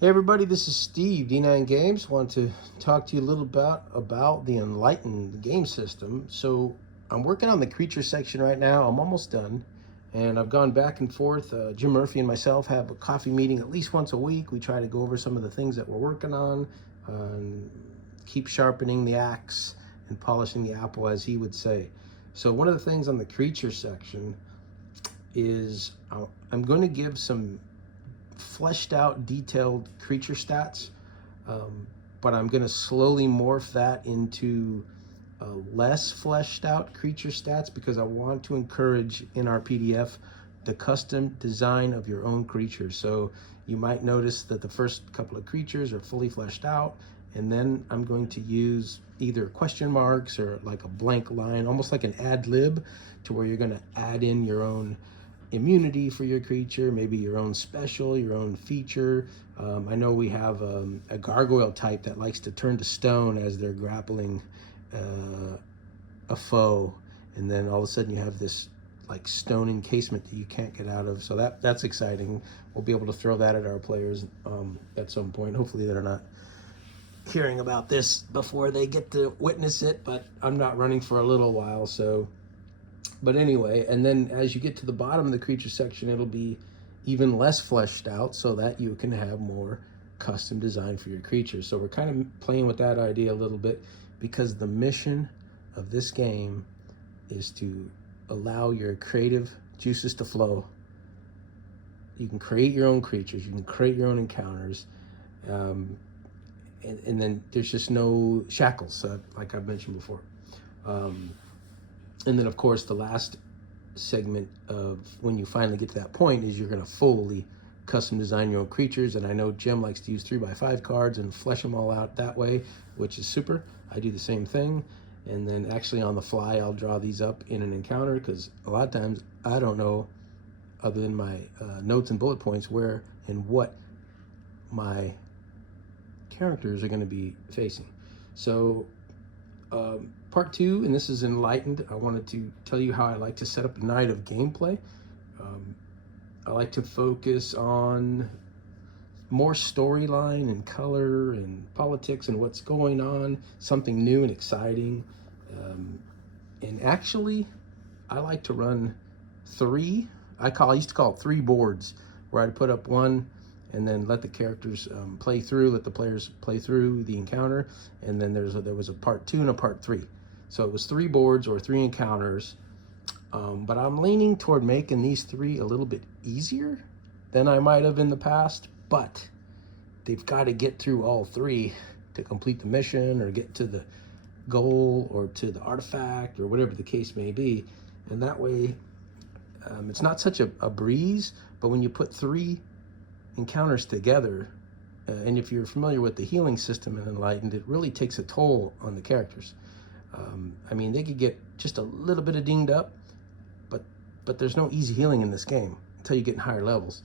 Hey everybody, this is Steve, D9 Games. Want to talk to you a little about the Enlightened game system. So I'm working on the creature section right now. I'm almost done, and I've gone back and forth. Jim Murphy and myself have a coffee meeting at least once a week. We try to go over some of the things that we're working on, and keep sharpening the axe and polishing the apple, as he would say. So one of the things on the creature section is I'm going to give some fleshed out, detailed creature stats, um, but I'm going to slowly morph that into less fleshed out creature stats because I want to encourage in our PDF the custom design of your own creature. So you might notice that the first couple of creatures are fully fleshed out, and then I'm going to use either question marks or like a blank line, almost like an ad lib, to where you're going to add in your own immunity for your creature, maybe your own special, your own feature. I know we have a gargoyle type that likes to turn to stone as they're grappling a foe, and then all of a sudden you have this like stone encasement that you can't get out of. So that's exciting. We'll be able to throw that at our players at some point. Hopefully they're not hearing about this before they get to witness it, but I'm not running for a little while, so. But anyway, and then as you get to the bottom of the creature section, it'll be even less fleshed out so that you can have more custom design for your creature. So we're kind of playing with that idea a little bit because the mission of this game is to allow your creative juices to flow. You can create your own creatures, you can create your own encounters, and then there's just no shackles, like I've mentioned before. And then, of course, the last segment of when you finally get to that point is you're going to fully custom design your own creatures. And I know Jim likes to use 3x5 cards and flesh them all out that way, which is super. I do the same thing. And then actually on the fly, I'll draw these up in an encounter because a lot of times I don't know, other than my notes and bullet points, where and what my characters are going to be facing. So part two, and this is Enlightened, I wanted to tell you how I like to set up a night of gameplay. I like to focus on more storyline and color and politics and what's going on, something new and exciting. And actually, I like to run I used to call it three boards, where I'd put up one and then let the characters let the players play through the encounter, and then there was a part two and a part three. So it was three boards or three encounters, but I'm leaning toward making these three a little bit easier than I might have in the past, but they've got to get through all three to complete the mission or get to the goal or to the artifact or whatever the case may be. And that way, it's not such a breeze, but when you put three encounters together, and if you're familiar with the healing system in Enlightened, it really takes a toll on the characters. I mean, they could get just a little bit of dinged up, but there's no easy healing in this game until you get in higher levels.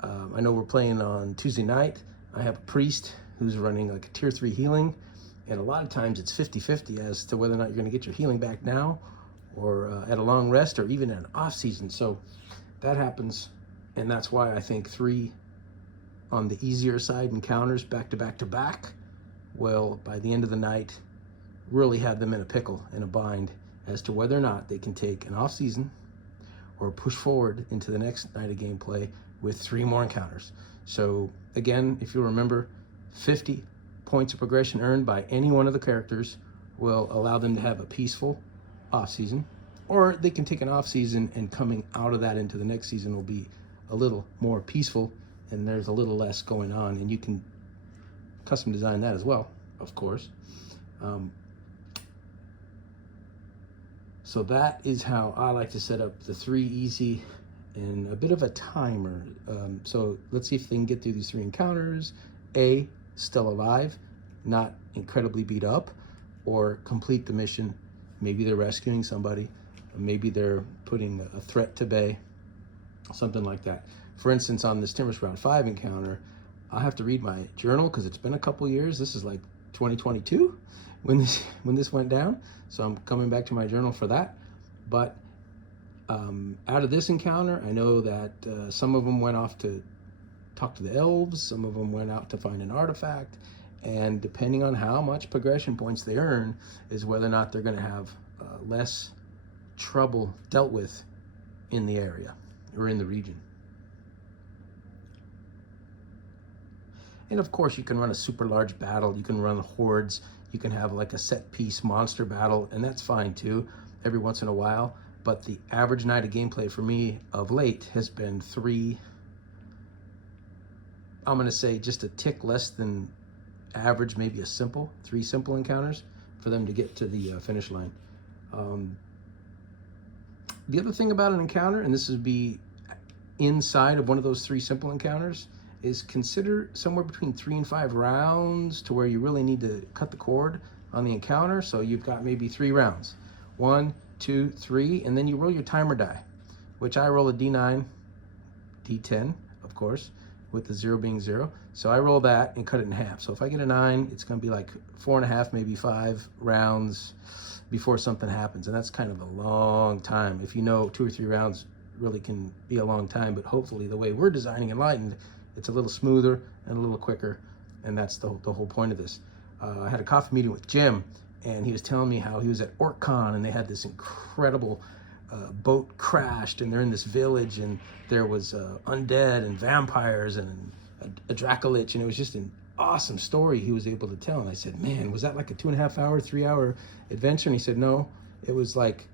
I know we're playing on Tuesday night. I have a priest who's running like a tier 3 healing, and a lot of times it's 50-50 as to whether or not you're going to get your healing back now or at a long rest or even at an off season. So that happens, and that's why I think three on the easier side encounters back to back to back will, by the end of the night, really have them in a pickle, in a bind, as to whether or not they can take an off season or push forward into the next night of gameplay with three more encounters. So again, if you remember, 50 points of progression earned by any one of the characters will allow them to have a peaceful off season, or they can take an off season and coming out of that into the next season will be a little more peaceful and there's a little less going on, and you can custom design that as well, of course. So that is how I like to set up the three easy and a bit of a timer. So let's see if they can get through these three encounters. A, still alive, not incredibly beat up, or complete the mission. Maybe they're rescuing somebody, maybe they're putting a threat to bay, something like that. For instance, on this Timber Round 5 encounter, I have to read my journal because it's been a couple years. This is like 2022 when this went down, so I'm coming back to my journal for that. But out of this encounter, I know that some of them went off to talked to the elves, some of them went out to find an artifact, and depending on how much progression points they earn is whether or not they're going to have less trouble dealt with in the area or in the region. And of course, you can run a super large battle, you can run hordes, you can have like a set piece monster battle, and that's fine too, every once in a while. But the average night of gameplay for me of late has been 3, I'm going to say just a tick less than average, maybe a simple, 3 simple encounters for them to get to the finish line. The other thing about an encounter, and this would be inside of one of those 3 simple encounters, is consider somewhere between 3 and 5 rounds to where you really need to cut the cord on the encounter. So you've got maybe 3 rounds, 1, 2, 3, and then you roll your timer die, which I roll a D9, D10, of course, with the 0 being 0. So I roll that and cut it in half. So if I get a 9, it's going to be like 4.5, maybe 5 rounds before something happens. And that's kind of a long time. If you know 2 or 3 rounds really can be a long time, but hopefully the way we're designing Enlightened, it's a little smoother and a little quicker, and that's the whole point of this. I had a coffee meeting with Jim, and he was telling me how he was at OrcCon, and they had this incredible boat crashed, and they're in this village, and there was undead and vampires and a Dracolich, and it was just an awesome story he was able to tell. And I said, man, was that like a 2.5 hour, 3 hour adventure? And he said, no, it was like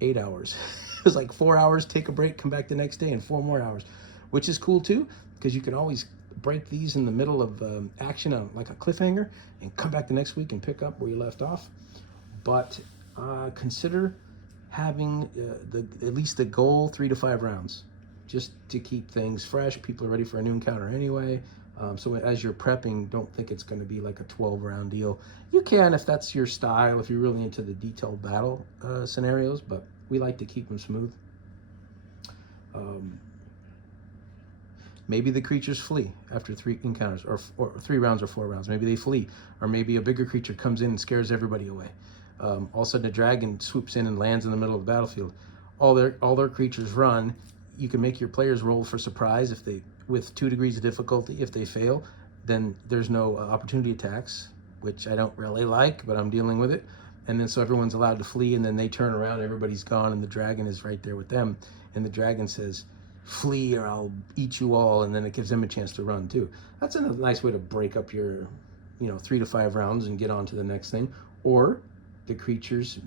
8 hours. It was like 4 hours, take a break, come back the next day, and 4 more hours, which is cool too, because you can always break these in the middle of action on like a cliffhanger and come back the next week and pick up where you left off. But consider having at least the goal 3 to 5 rounds, just to keep things fresh. People are ready for a new encounter anyway. So as you're prepping, don't think it's going to be like a 12-round deal. You can if that's your style, if you're really into the detailed battle scenarios, but we like to keep them smooth. Maybe the creatures flee after 3 encounters, or 3 rounds or 4 rounds. Maybe they flee, or maybe a bigger creature comes in and scares everybody away. All of a sudden, a dragon swoops in and lands in the middle of the battlefield. All their creatures run. You can make your players roll for surprise if they, with 2 degrees of difficulty. If they fail, then there's no opportunity attacks, which I don't really like, but I'm dealing with it. And then so everyone's allowed to flee, and then they turn around, everybody's gone, and the dragon is right there with them. And the dragon says, flee or I'll eat you all, and then it gives them a chance to run too. That's a nice way to break up your 3 to 5 rounds and get on to the next thing. Or the creatures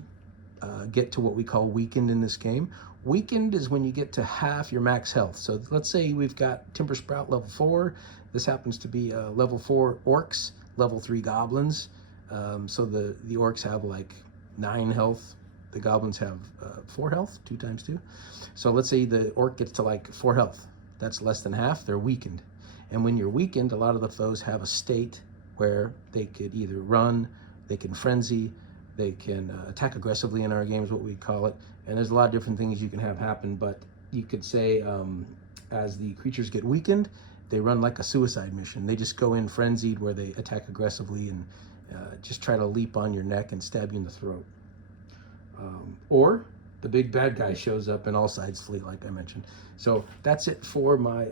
get to what we call weakened in this game. Weakened is when you get to half your max health. So let's say we've got Timber Sprout level 4. This happens to be level 4 orcs, level 3 goblins. So the orcs have like 9 health. The goblins have 4 health, 2 times 2. So let's say the orc gets to like 4 health. That's less than half. They're weakened. And when you're weakened, a lot of the foes have a state where they could either run, they can frenzy, they can attack aggressively in our games, what we call it. And there's a lot of different things you can have happen. But you could say as the creatures get weakened, they run like a suicide mission. They just go in frenzied where they attack aggressively and just try to leap on your neck and stab you in the throat. Or the big bad guy shows up and all sides flee, like I mentioned. So that's it for my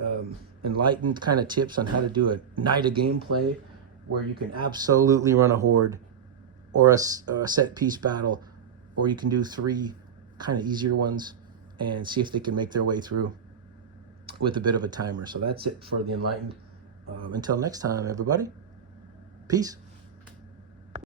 Enlightened kind of tips on how to do a night of gameplay where you can absolutely run a horde or a set piece battle, or you can do 3 kind of easier ones and see if they can make their way through with a bit of a timer. So that's it for the Enlightened. Until next time, everybody. Peace.